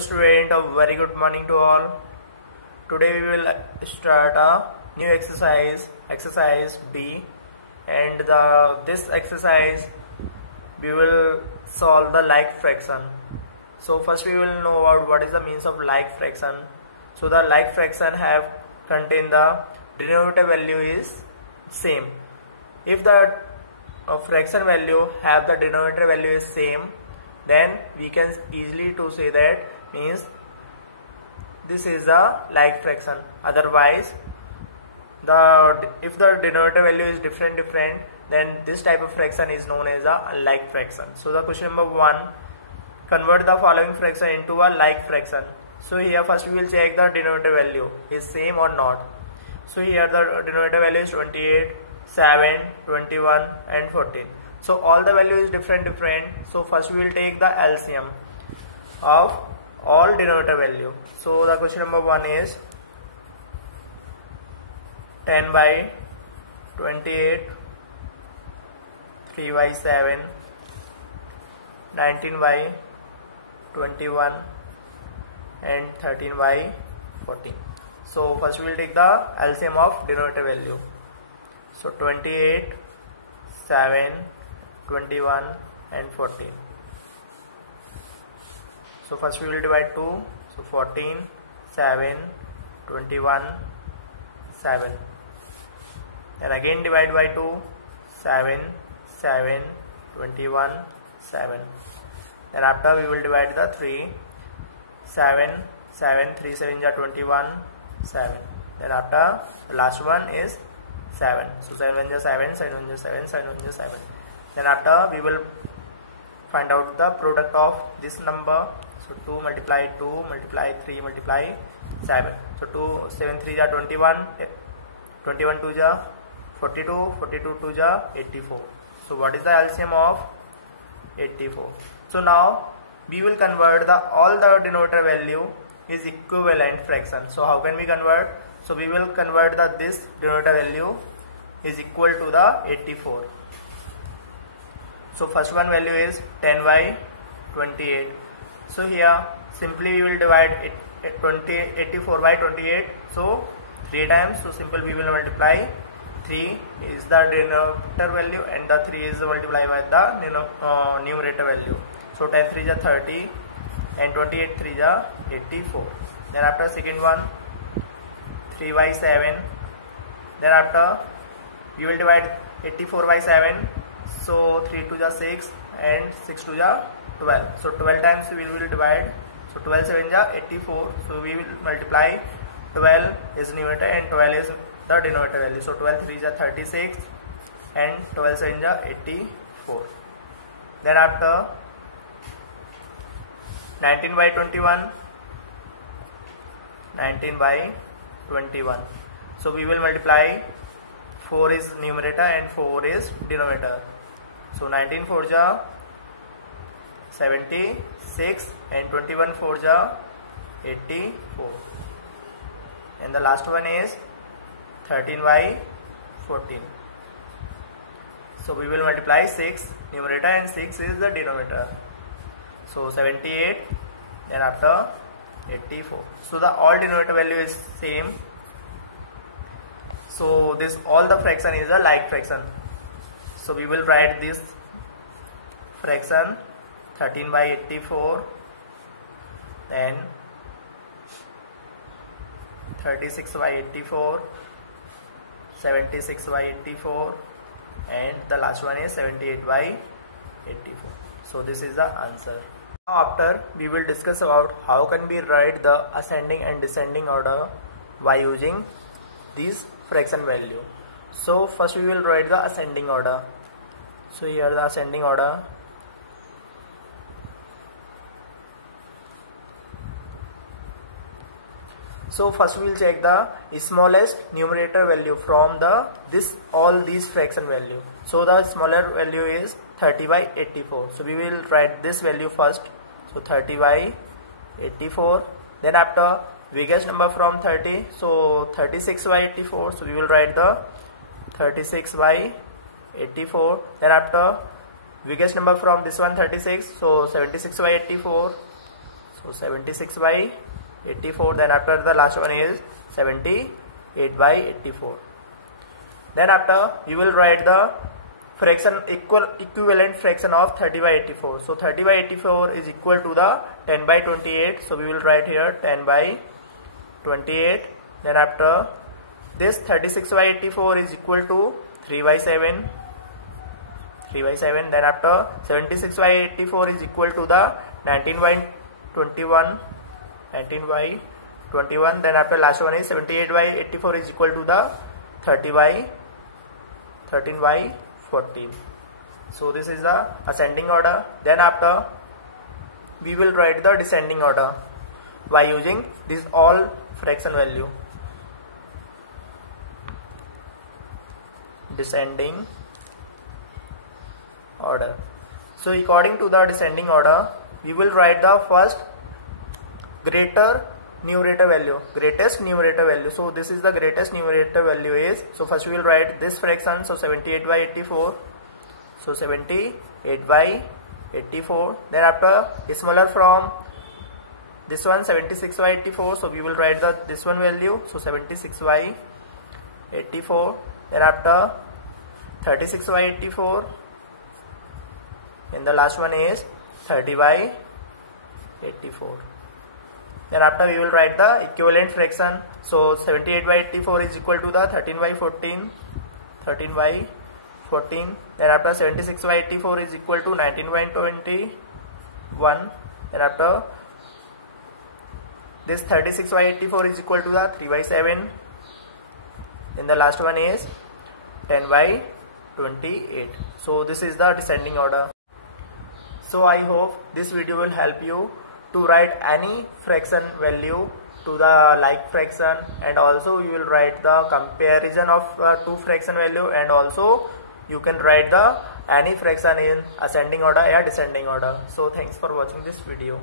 student, a very good morning to all. Today we will start a new exercise B, and this exercise we will solve the like fraction. So first we will know about what is the means of like fraction. So the like fraction have contain the denominator value is same. If the fraction value have the denominator value is same, then we can easily to say that means this is a like fraction. Otherwise, if the denominator value is different, then this type of fraction is known as a like fraction. So the question number 1, convert the following fraction into a like fraction. So here first we will check the denominator value is same or not. So here the denominator value is 28, 7, 21 and 14. So all the value is different. So first we will take the LCM of all denominator value. So the question number 1 is 10 by 28, 3 by 7, 19 by 21 and 13 by 14. So first we will take the LCM of denominator value. So 28, 7, 21 and 14. So first we will divide 2. So 14, 7, 21, 7. And again divide by 2. 7, 7, 21, 7. Then after we will divide the 3. 7, 7, 3 7 is 21, 7. Then after the last one is 7. So 7 1 is 7, 7 1 is 7, 7 1 is 7. Then after we will find out the product of this number. So 2 multiply 2 multiply 3 multiply 7. So 2 7 3 is 21, 21 2 is 42, 42 2 is 84. So what is the LCM of 84? So now we will convert all the denominator value is equivalent fraction. So how can we convert? So we will convert this denominator value is equal to the 84. So first one value is 10 by 28. So here simply we will divide 84 by 28. So 3 times. So simple we will multiply. 3 is the denominator value and the 3 is multiplied by the numerator value. So 10 3 is 30 and 28 3 is 84. Then after second one 3 by 7. Then after we will divide 84 by 7. So 3 2 is 6 and 6 2 is 12. So 12 times we will divide. So 12 7 is 84. So we will multiply 12 is numerator and 12 is the denominator value. So 12 3 is 36 and 12 7 is 84. Then after 19 by 21. 19 by 21. So we will multiply 4 is numerator and 4 is denominator. So 19 4 is 76 and 21 4 is 84. And the last one is 13 by 14. So we will multiply 6 numerator and 6 is the denominator. So 78 and after 84. So the all denominator value is same. So this all the fraction is a like fraction. So we will write this fraction 13 by 84, then 36 by 84, 76 by 84 and the last one is 78 by 84. So this is the answer. After we will discuss about how can we write the ascending and descending order by using these fraction value. So first we will write the ascending order. So here the ascending order. So first we will check the smallest numerator value from all these fraction value. So the smaller value is 30 by 84. So we will write this value first. So 30 by 84. Then after biggest number from 30. So 36 by 84. So we will write the 36 by 84. Then after biggest number from this one 36. So 76 by 84. So 76 by 84. Then after the last one is 78 by 84. Then after we will write the fraction equivalent fraction of 30 by 84. So 30 by 84 is equal to the 10 by 28. So we will write here 10 by 28. Then after this 36 by 84 is equal to 3 by 7. 3 by 7. Then after 76 by 84 is equal to the 19 by 21. 19 by 21. Then after last one is 78 by 84 is equal to the 13 by 14. So this is the ascending order. Then after we will write the descending order by using this all fraction value. Descending order. So according to the descending order, we will write the first greatest numerator value. So this is the greatest numerator value is. So first we will write this fraction. So 78 by 84. So 78 by 84. Then after smaller from this one 76 by 84. So we will write this one value. So 76 by 84. Then after 36 by 84. And the last one is 30 by 84. Then after we will write the equivalent fraction. So 78 by 84 is equal to the 13 by 14. 13 by 14. Then after 76 by 84 is equal to 19 by 21. Then after this 36 by 84 is equal to the 3 by 7. Then the last one is 10 by 28. So this is the descending order. So I hope this video will help you to write any fraction value to the like fraction, and also you will write the comparison of two fraction value, and also you can write the any fraction in ascending order or descending order. So thanks for watching this video.